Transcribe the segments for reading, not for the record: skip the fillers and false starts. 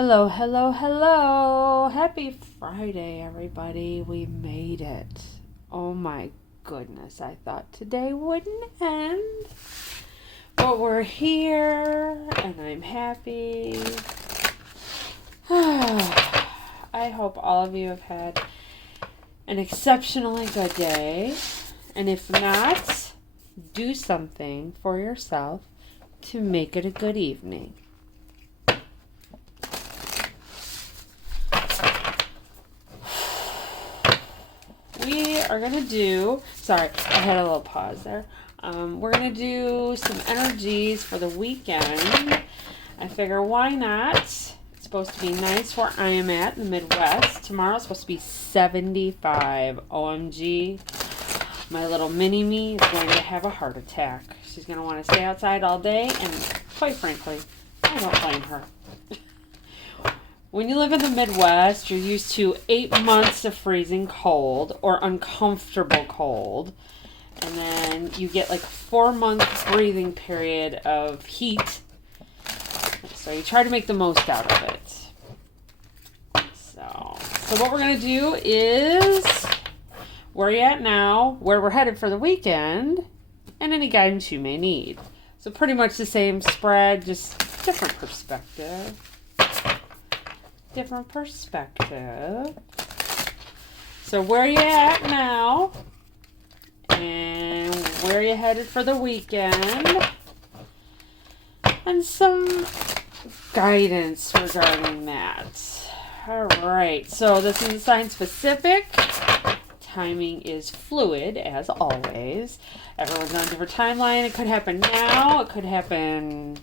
Hello, hello, hello. Happy Friday, everybody. We made it. Oh my goodness. I thought today wouldn't end. But we're here and I'm happy. I hope all of you have had an exceptionally good day. And if not, do something for yourself to make it a good evening. We are going to do, sorry, I had a little pause there. We're going to do some energies for the weekend. I figure why not? It's supposed to be nice where I am at in the Midwest. Tomorrow's supposed to be 75. OMG. My little mini-me is going to have a heart attack. She's going to want to stay outside all day, and quite frankly, I don't blame her. When you live in the Midwest, you're used to 8 months of freezing cold or uncomfortable cold. And then you get like a 4-month breathing period of heat. So you try to make the most out of it. So what we're going to do is where you're at now, where we're headed for the weekend, and any guidance you may need. So pretty much the same spread, just different perspective. Different perspective. So where you at now and where you headed for the weekend and some guidance regarding that. All right, so this is sign specific. Timing is fluid as always. Everyone's on a different timeline. It could happen now, it could happen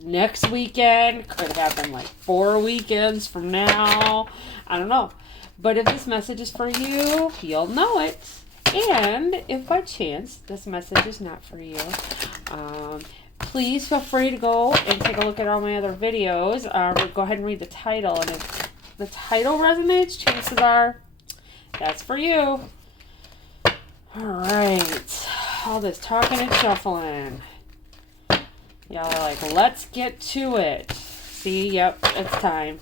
next weekend, could happen like 4 weekends from now. I don't know. But if this message is for you, you'll know it. And if by chance this message is not for you, please feel free to go and take a look at all my other videos. Go ahead and read the title. And if the title resonates, chances are that's for you. All right. All this talking and shuffling. Y'all are like, let's get to it. See, yep, it's time.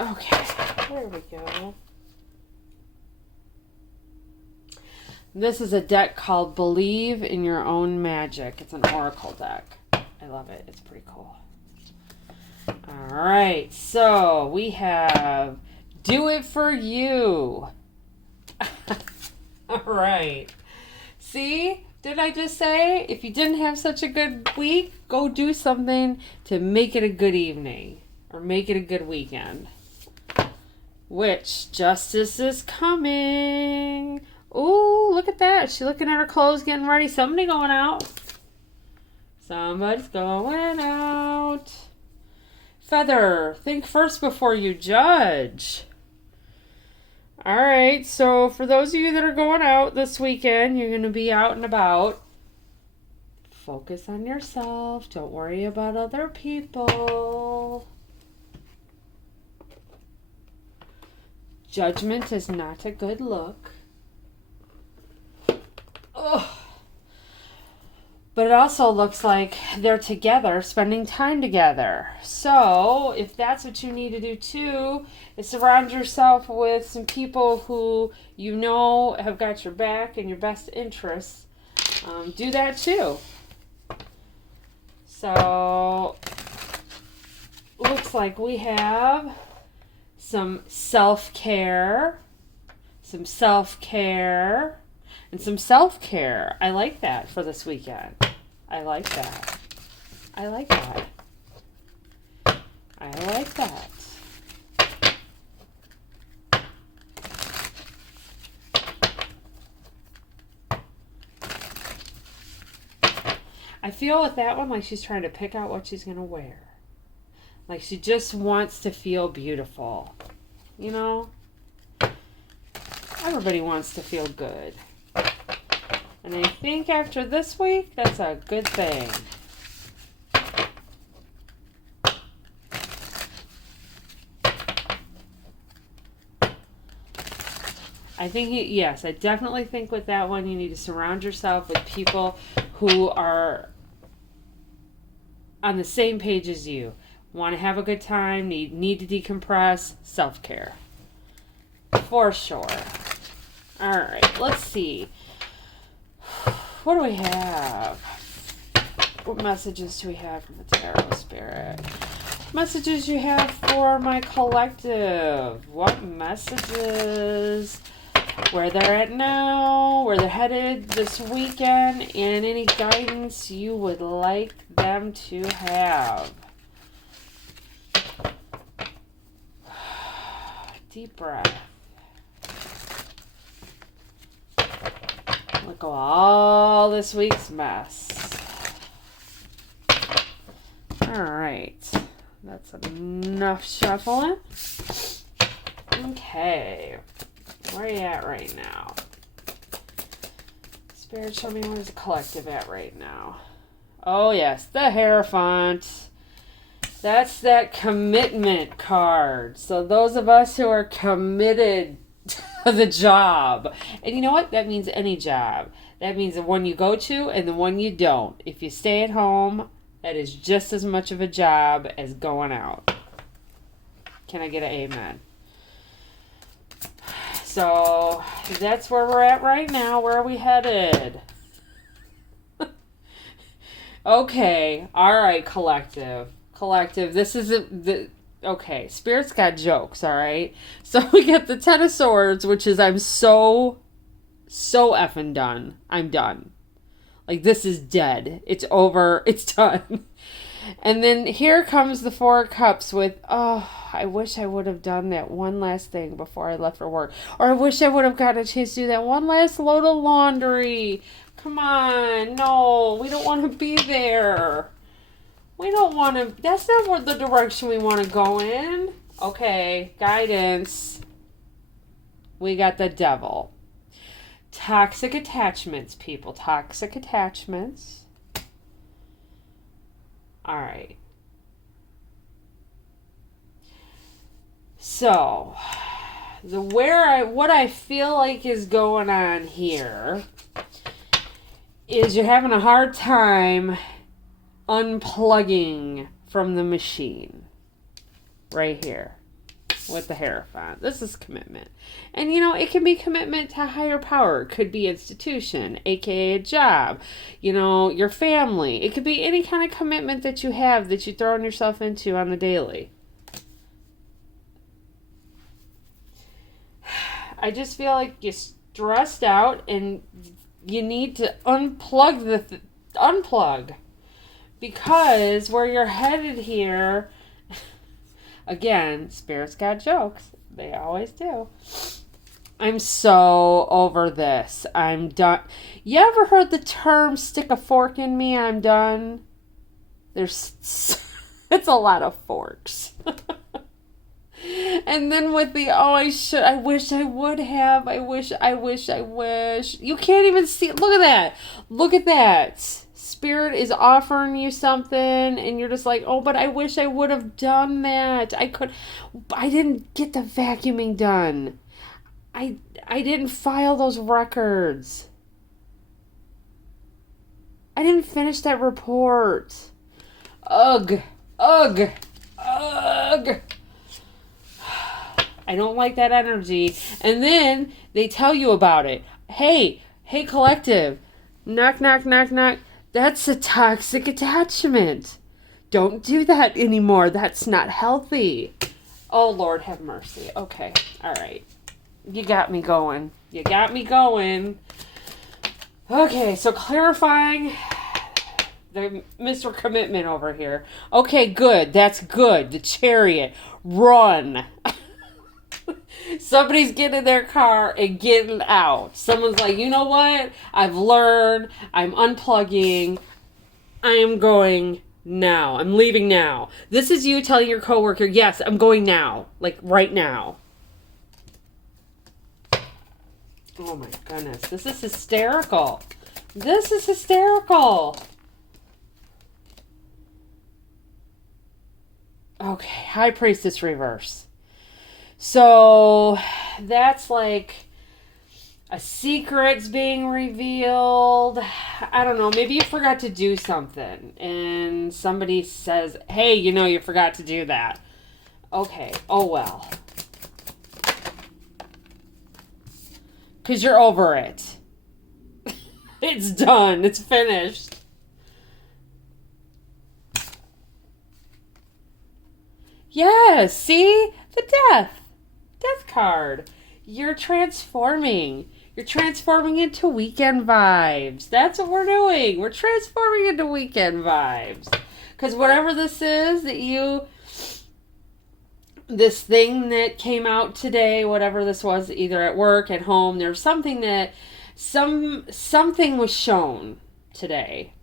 Okay, there we go. This is a deck called Believe in Your Own Magic. It's an oracle deck. I love it. It's pretty cool. All right, so we have Do It For You. All right. See? Did I just say, if you didn't have such a good week, go do something to make it a good evening or make it a good weekend. Which, justice is coming. Ooh, look at that. She's looking at her clothes, getting ready. Somebody going out. Somebody's going out. Feather, think first before you judge. All right, so for those of you that are going out this weekend, you're going to be out and about. Focus on yourself. Don't worry about other people. Judgment is not a good look. Ugh. But it also looks like they're together, spending time together. So, if that's what you need to do too, is surround yourself with some people who you know have got your back and your best interests. Do that too. So, looks like we have some self-care, and some self-care. I like that for this weekend. I like that. I like that. I feel with that one like she's trying to pick out what she's going to wear. Like she just wants to feel beautiful. You know? Everybody wants to feel good. And I think after this week, that's a good thing. I think, yes, I definitely think with that one, you need to surround yourself with people who are on the same page as you. Want to have a good time, need to decompress, self-care. For sure. All right, let's see. What do we have? What messages do we have from the Tarot Spirit? Messages you have for my collective. What messages? Where they're at now, where they're headed this weekend, and any guidance you would like them to have. Deep breath. Let go all this week's mess. All right. That's enough shuffling. Okay. Where are you at right now? Spirit, show me where's the collective at right now. Oh, yes. The Hierophant. That's that commitment card. So those of us who are committed to the job. And you know what? That means any job. That means the one you go to and the one you don't. If you stay at home, that is just as much of a job as going out. Can I get an amen? So that's where we're at right now. Where are we headed? Okay. All right, collective. This isn't the... Okay, Spirit's got jokes, all right? So we get the Ten of Swords, which is I'm so effing done. I'm done. Like, this is dead. It's over. It's done. And then here comes the Four of Cups with, oh, I wish I would have done that one last thing before I left for work. Or I wish I would have gotten a chance to do that one last load of laundry. Come on. No, we don't want to be there. We don't want to. That's not what the direction we want to go in. Okay, guidance. We got the Devil. Toxic attachments, people. Toxic attachments. All right. So, what I feel like is going on here is you're having a hard time unplugging from the machine. Right here. With the Hierophant. This is commitment. And you know, it can be commitment to higher power. It could be institution, aka a job, you know, your family. It could be any kind of commitment that you have that you're throwing yourself into on the daily. I just feel like you're stressed out and you need to unplug unplug. Because where you're headed here, again, Spirit's got jokes. They always do. I'm so over this. I'm done. You ever heard the term stick a fork in me? I'm done. It's a lot of forks. And then with the, I wish I would have. I wish. You can't even see. Look at that. Look at that. Spirit is offering you something and you're just like, oh, but I wish I would have done that. I didn't get the vacuuming done. I didn't file those records. I didn't finish that report. Ugh. I don't like that energy. And then they tell you about it. Hey, collective. Knock, knock, knock, knock. That's a toxic attachment. Don't do that anymore. That's not healthy. Oh, Lord, have mercy. Okay. All right. You got me going. Okay, so clarifying the Mr. Commitment over here. Okay, good. That's good. The Chariot. Run. Somebody's getting in their car and getting out. Someone's like, you know what? I've learned. I'm unplugging. I am going now. I'm leaving now. This is you telling your coworker, yes, I'm going now. Like right now. Oh my goodness. This is hysterical. Okay, High Priestess reverse. So that's like, a secret's being revealed. I don't know. Maybe you forgot to do something and somebody says, hey, you forgot to do that. Okay. Oh, well. Because you're over it. It's done. It's finished. Yes. See? The death card. You're transforming. You're transforming into weekend vibes. That's what we're doing. We're transforming into weekend vibes. Because whatever this is this thing that came out today, whatever this was, either at work, at home, there's something that, something was shown today.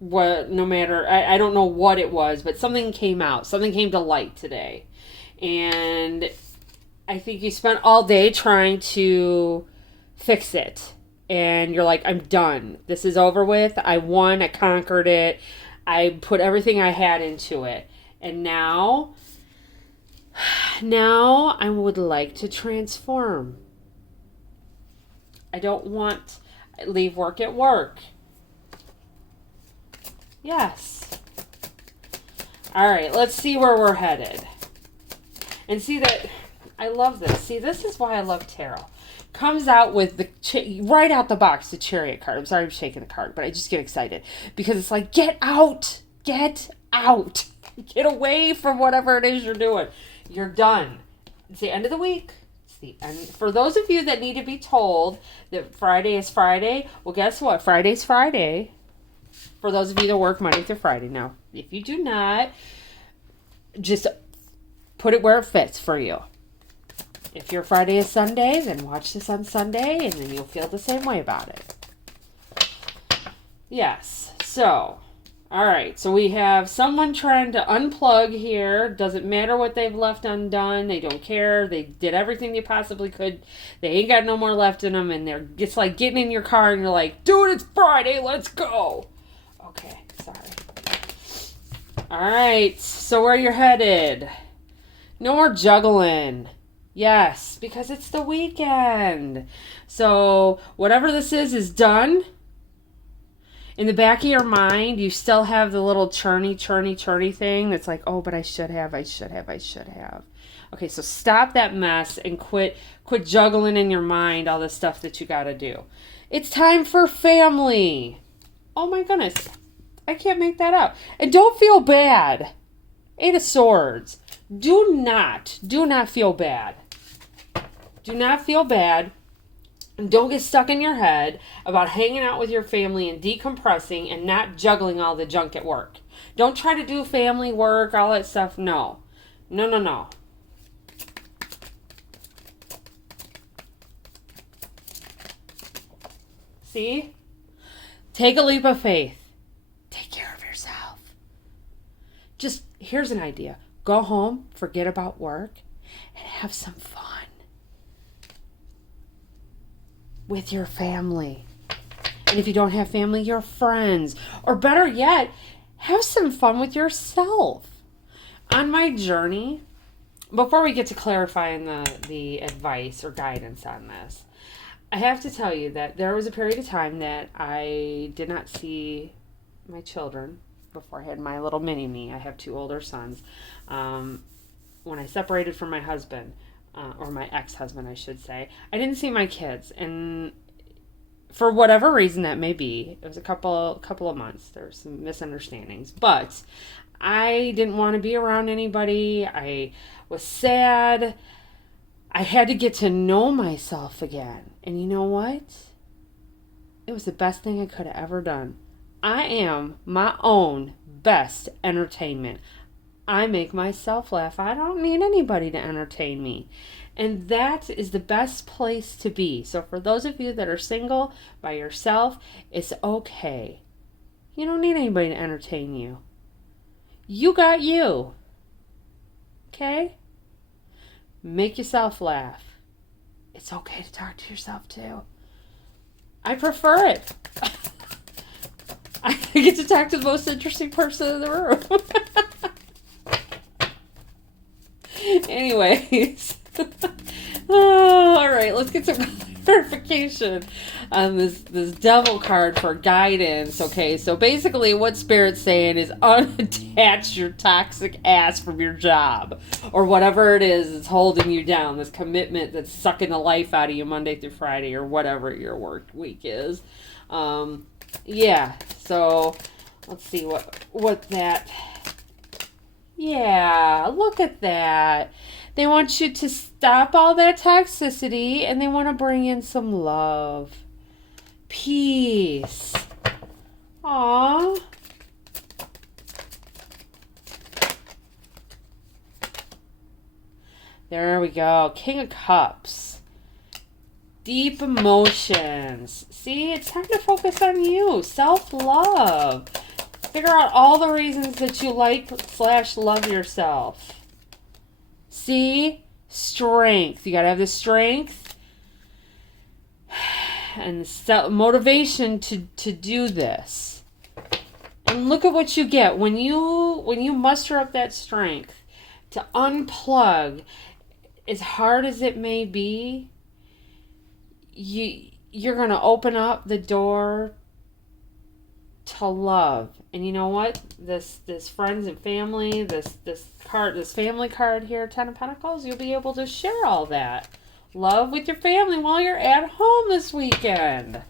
No matter, I don't know what it was, but something came out. Something came to light today. And I think you spent all day trying to fix it. And you're like, I'm done. This is over with. I won. I conquered it. I put everything I had into it. And now I would like to transform. I don't want leave work at work. Yes. All right, let's see where we're headed. And see that I love this. See, this is why I love tarot. Comes out with right out the box, the Chariot card. I'm sorry I'm shaking the card, but I just get excited because it's like, get out, get away from whatever it is you're doing. You're done. It's the end of the week. It's the end. For those of you that need to be told that Friday is Friday, well, guess what? Friday's Friday. For those of you that work Monday through Friday. Now, if you do not, just put it where it fits for you. If your Friday is Sunday, then watch this on Sunday, and then you'll feel the same way about it. Yes. So, all right. So we have someone trying to unplug here. Doesn't matter what they've left undone. They don't care. They did everything they possibly could. They ain't got no more left in them, and it's like getting in your car, and you're like, dude, it's Friday. Let's go. Okay. Sorry. All right. So where you're headed? No more juggling. Yes, because it's the weekend. So whatever this is done. In the back of your mind, you still have the little churny thing that's like, oh, but I should have. Okay, so stop that mess and quit juggling in your mind all the stuff that you got to do. It's time for family. Oh my goodness. I can't make that up. And don't feel bad. 8 of Swords. Do not feel bad. Do not feel bad. And don't get stuck in your head about hanging out with your family and decompressing and not juggling all the junk at work. Don't try to do family work, all that stuff. No. See? Take a leap of faith. Take care of yourself. Just, here's an idea. Go home, forget about work, and have some fun with your family. And if you don't have family, your friends. Or better yet, have some fun with yourself. On my journey, before we get to clarifying the advice or guidance on this, I have to tell you that there was a period of time that I did not see my children before I had my little mini-me. I have 2 older sons. When I separated from my husband, or my ex-husband, I should say, I didn't see my kids. And for whatever reason that may be, it was a couple of months. There were some misunderstandings. But I didn't want to be around anybody. I was sad. I had to get to know myself again. And you know what? It was the best thing I could have ever done. I am my own best entertainment. I make myself laugh. I don't need anybody to entertain me. And that is the best place to be. So for those of you that are single by yourself, it's okay. You don't need anybody to entertain you. You got you. Okay? Make yourself laugh. It's okay to talk to yourself too. I prefer it. I get to talk to the most interesting person in the room. Anyways. Oh, all right. right, let's get some clarification on this devil card for guidance. Okay, so basically what Spirit's saying is unattach your toxic ass from your job or whatever it is that's holding you down, this commitment that's sucking the life out of you Monday through Friday or whatever your work week is. Yeah, so let's see what that... Yeah, look at that. They want you to stop all that toxicity and they want to bring in some love. Peace. Aww. There we go. King of Cups. Deep emotions. See, it's time to focus on you. Self-love. Figure out all the reasons that you like/love yourself. See? Strength. You got to have the strength and motivation to do this. And look at what you get when you muster up that strength to unplug. As hard as it may be, you're going to open up the door to love. And you know what? This friends and family, this family card here, Ten of Pentacles, you'll be able to share all that love with your family while you're at home this weekend.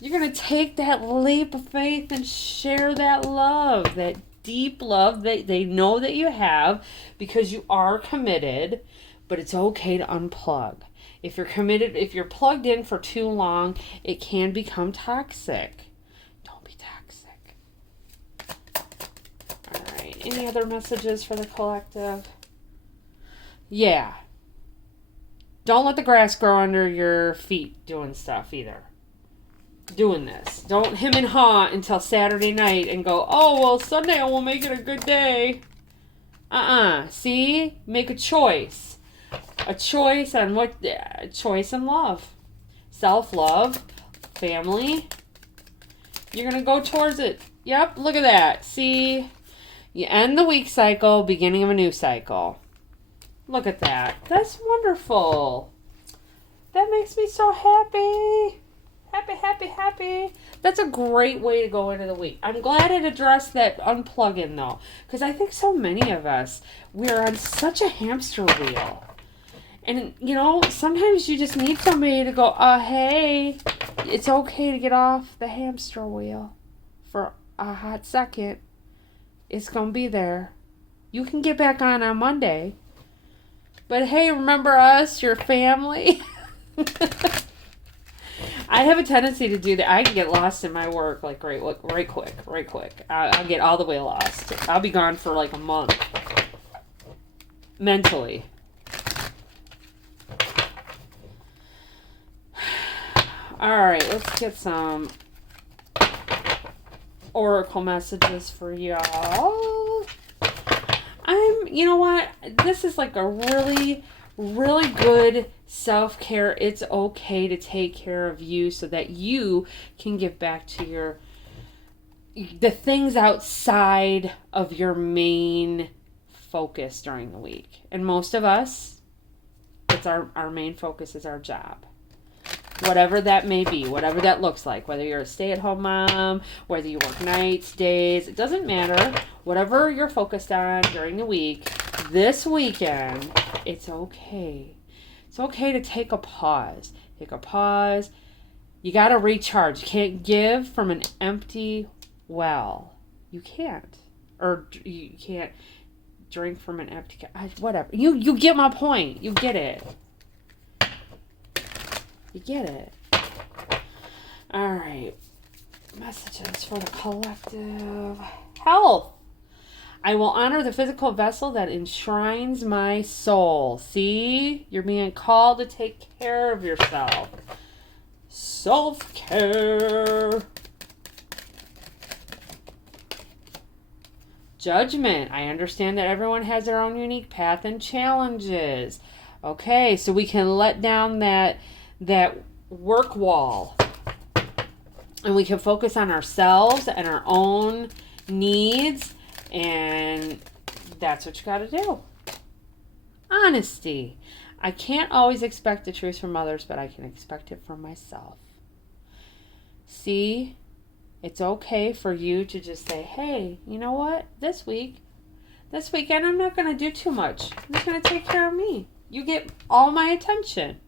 You're going to take that leap of faith and share that love, that deep love that they know that you have because you are committed, but it's okay to unplug. If you're committed, if you're plugged in for too long, it can become toxic. Any other messages for the collective? Yeah. Don't let the grass grow under your feet doing stuff either. Doing this. Don't hem and haw until Saturday night and go, oh, well, Sunday I will make it a good day. See? Make a choice. A choice on what? Choice in love. Self-love. Family. You're going to go towards it. Yep, look at that. See? You end the week cycle, beginning of a new cycle. Look at that. That's wonderful. That makes me so happy. Happy, happy, happy. That's a great way to go into the week. I'm glad it addressed that unplugging though. Because I think so many of us, we're on such a hamster wheel. And, you know, sometimes you just need somebody to go, hey, it's okay to get off the hamster wheel for a hot second. It's going to be there. You can get back on Monday. But hey, remember us, your family? I have a tendency to do that. I can get lost in my work like right quick. I'll get all the way lost. I'll be gone for like a month. Mentally. Alright, let's get some oracle messages for y'all. You know what? This is like a really, really good self-care. It's okay to take care of you so that you can give back to the things outside of your main focus during the week. And most of us, it's our main focus is our job. Whatever that may be, whatever that looks like, whether you're a stay-at-home mom, whether you work nights, days, it doesn't matter. Whatever you're focused on during the week, this weekend, it's okay. It's okay to take a pause. Take a pause. You got to recharge. You can't give from an empty well. You can't. Or you can't drink from an empty cup. Whatever. You get my point. You get it. You get it. All right. Messages for the collective. Health. I will honor the physical vessel that enshrines my soul. See? You're being called to take care of yourself. Self-care. Judgment. I understand that everyone has their own unique path and challenges. Okay, so we can let down that work wall and we can focus on ourselves and our own needs, and that's what you got to do. Honesty. I can't always expect the truth from others, but I can expect it from myself. See, it's okay for you to just say, hey, you know what? This weekend, I'm not going to do too much. I'm just going to take care of me. You get all my attention.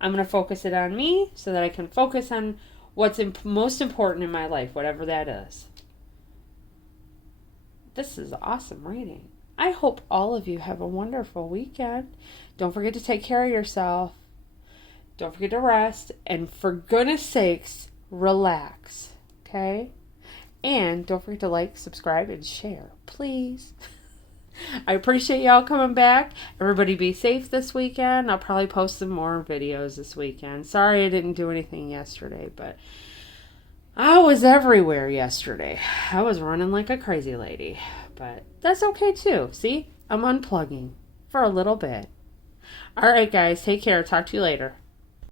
I'm going to focus it on me so that I can focus on what's most important in my life, whatever that is. This is awesome reading. I hope all of you have a wonderful weekend. Don't forget to take care of yourself. Don't forget to rest. And for goodness sakes, relax. Okay? And don't forget to like, subscribe, and share. Please. I appreciate y'all coming back. Everybody be safe this weekend. I'll probably post some more videos this weekend. Sorry I didn't do anything yesterday, but I was everywhere yesterday. I was running like a crazy lady. But that's okay too. See? I'm unplugging for a little bit. All right, guys. Take care. Talk to you later.